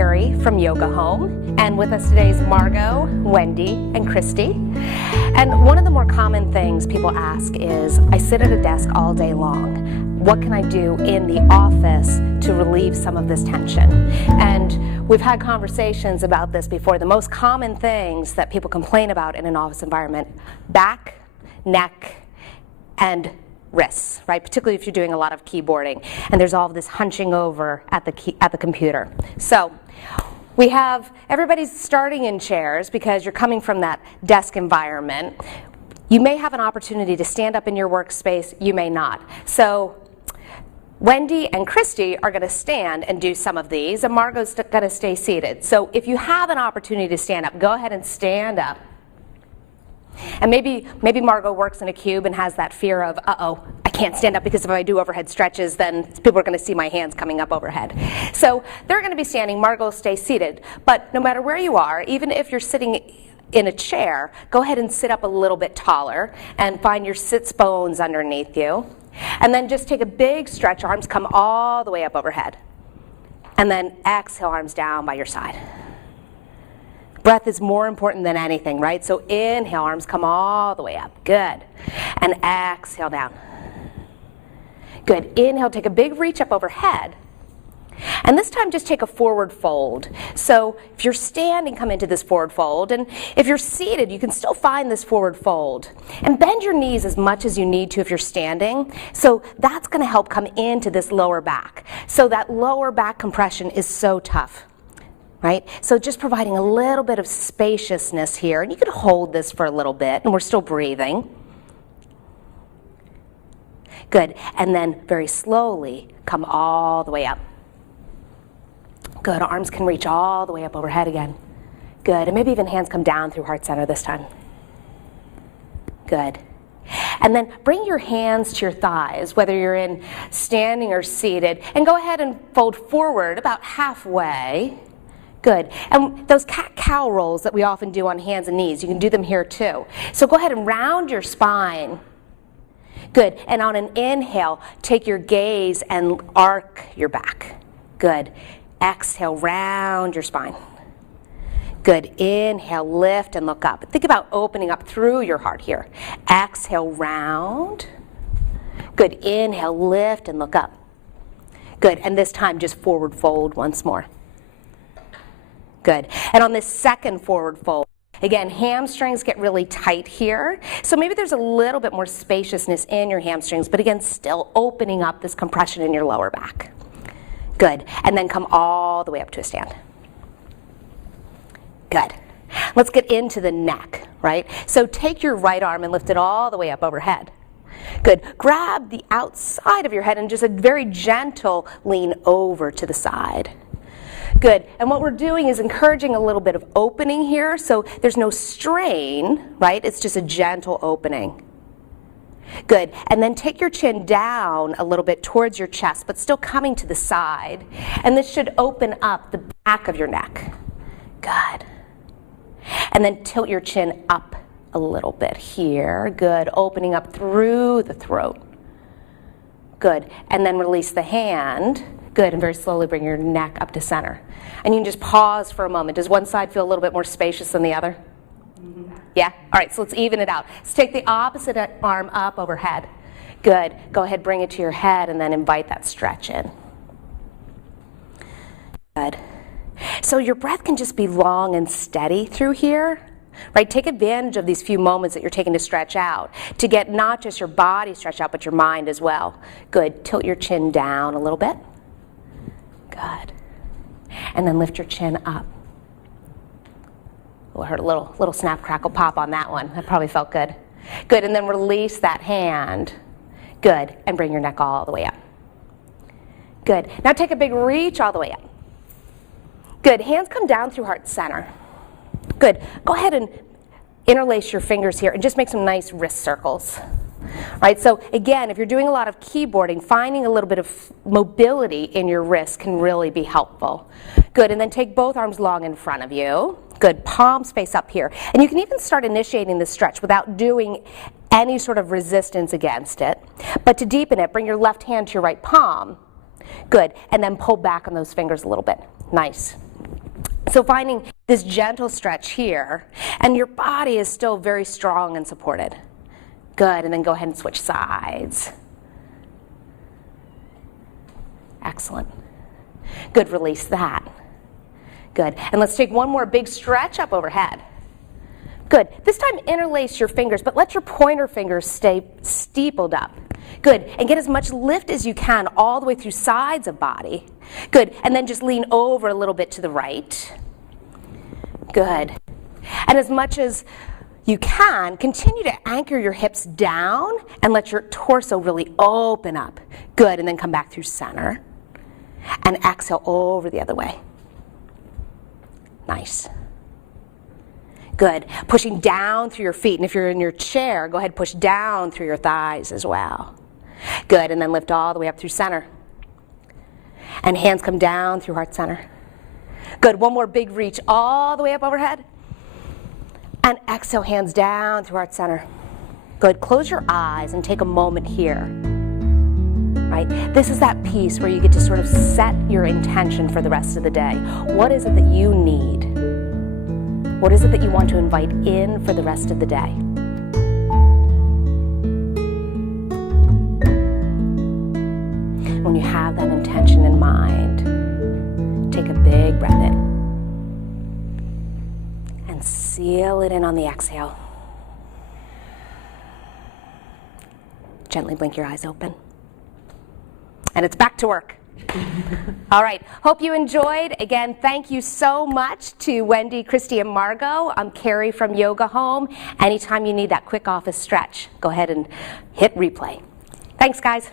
Kerri from Yoga Home, and with us today is Margot, Wendy, and Christy. And one of the more common things people ask is, I sit at a desk all day long. What can I do in the office to relieve some of this tension? And we've had conversations about this before. The most common things that people complain about in an office environment: back, neck, and wrists, right? Particularly if you're doing a lot of keyboarding and there's all of this hunching over at the computer. So we have everybody's starting in chairs because you're coming from that desk environment. You may have an opportunity to stand up in your workspace, you may not. So Wendy and Christy are going to stand and do some of these, and Margot's going to stay seated. So if you have an opportunity to stand up, go ahead and stand up. And maybe Margot works in a cube and has that fear of, uh-oh, I can't stand up because if I do overhead stretches, then people are going to see my hands coming up overhead. So they're going to be standing, Margot will stay seated. But no matter where you are, even if you're sitting in a chair, go ahead and sit up a little bit taller and find your sits bones underneath you. And then just take a big stretch, arms come all the way up overhead. And then exhale, arms down by your side. Breath is more important than anything, right? So inhale, arms come all the way up. Good. And exhale down. Good. Inhale, take a big reach up overhead. And this time just take a forward fold. So if you're standing, come into this forward fold. And if you're seated, you can still find this forward fold. And bend your knees as much as you need to if you're standing. So that's going to help come into this lower back. So that lower back compression is so tough. Right? So just providing a little bit of spaciousness here. And you can hold this for a little bit, and we're still breathing. Good. And then very slowly come all the way up. Good. Arms can reach all the way up overhead again. Good. And maybe even hands come down through heart center this time. Good. And then bring your hands to your thighs, whether you're in standing or seated, and go ahead and fold forward about halfway. Good. And those cat-cow rolls that we often do on hands and knees, you can do them here too. So go ahead and round your spine. Good. And on an inhale, take your gaze and arc your back. Good. Exhale, round your spine. Good. Inhale, lift and look up. Think about opening up through your heart here. Exhale, round. Good. Inhale, lift and look up. Good. And this time, just forward fold once more. Good. And on this second forward fold, again, hamstrings get really tight here. So maybe there's a little bit more spaciousness in your hamstrings, but again, still opening up this compression in your lower back. Good. And then come all the way up to a stand. Good. Let's get into the neck, right? So take your right arm and lift it all the way up overhead. Good. Grab the outside of your head and just a very gentle lean over to the side. Good. And what we're doing is encouraging a little bit of opening here, so there's no strain, right? It's just a gentle opening. Good. And then take your chin down a little bit towards your chest, but still coming to the side. And this should open up the back of your neck. Good. And then tilt your chin up a little bit here. Good. Opening up through the throat. Good. And then release the hand. Good. And very slowly bring your neck up to center. And you can just pause for a moment. Does one side feel a little bit more spacious than the other? Mm-hmm. Yeah? All right, so let's even it out. Let's take the opposite arm up overhead. Good. Go ahead, bring it to your head, and then invite that stretch in. Good. So your breath can just be long and steady through here. Right? Take advantage of these few moments that you're taking to stretch out, to get not just your body stretched out, but your mind as well. Good. Tilt your chin down a little bit. Good. And then lift your chin up. Oh, I heard a little snap, crackle, pop on that one. That probably felt good. Good, and then release that hand. Good, and bring your neck all the way up. Good. Now take a big reach all the way up. Good. Hands come down through heart center. Good. Go ahead and interlace your fingers here and just make some nice wrist circles. Right, so again, if you're doing a lot of keyboarding, finding a little bit of mobility in your wrist can really be helpful. Good, and then take both arms long in front of you. Good, palms face up here. And you can even start initiating the stretch without doing any sort of resistance against it. But to deepen it, bring your left hand to your right palm. Good, and then pull back on those fingers a little bit. Nice. So finding this gentle stretch here, and your body is still very strong and supported. Good, and then go ahead and switch sides. Excellent. Good, release that. Good, and let's take one more big stretch up overhead. Good, this time interlace your fingers, but let your pointer fingers stay steepled up. Good, and get as much lift as you can all the way through sides of body. Good, and then just lean over a little bit to the right. Good, and as much as you can, continue to anchor your hips down and let your torso really open up. Good, and then come back through center. And exhale over the other way. Nice. Good. Pushing down through your feet. And if you're in your chair, go ahead and push down through your thighs as well. Good. And then lift all the way up through center. And hands come down through heart center. Good. One more big reach all the way up overhead. And exhale, hands down through heart center. Good. Close your eyes and take a moment here. Right? This is that piece where you get to sort of set your intention for the rest of the day. What is it that you need? What is it that you want to invite in for the rest of the day? When you have that intention in mind, take a big breath in and seal it in on the exhale. Gently blink your eyes open. And it's back to work. All right, hope you enjoyed. Again, thank you so much to Wendy, Christy, and Margot. I'm Kerri from Yoga Home. Anytime you need that quick office stretch, go ahead and hit replay. Thanks, guys.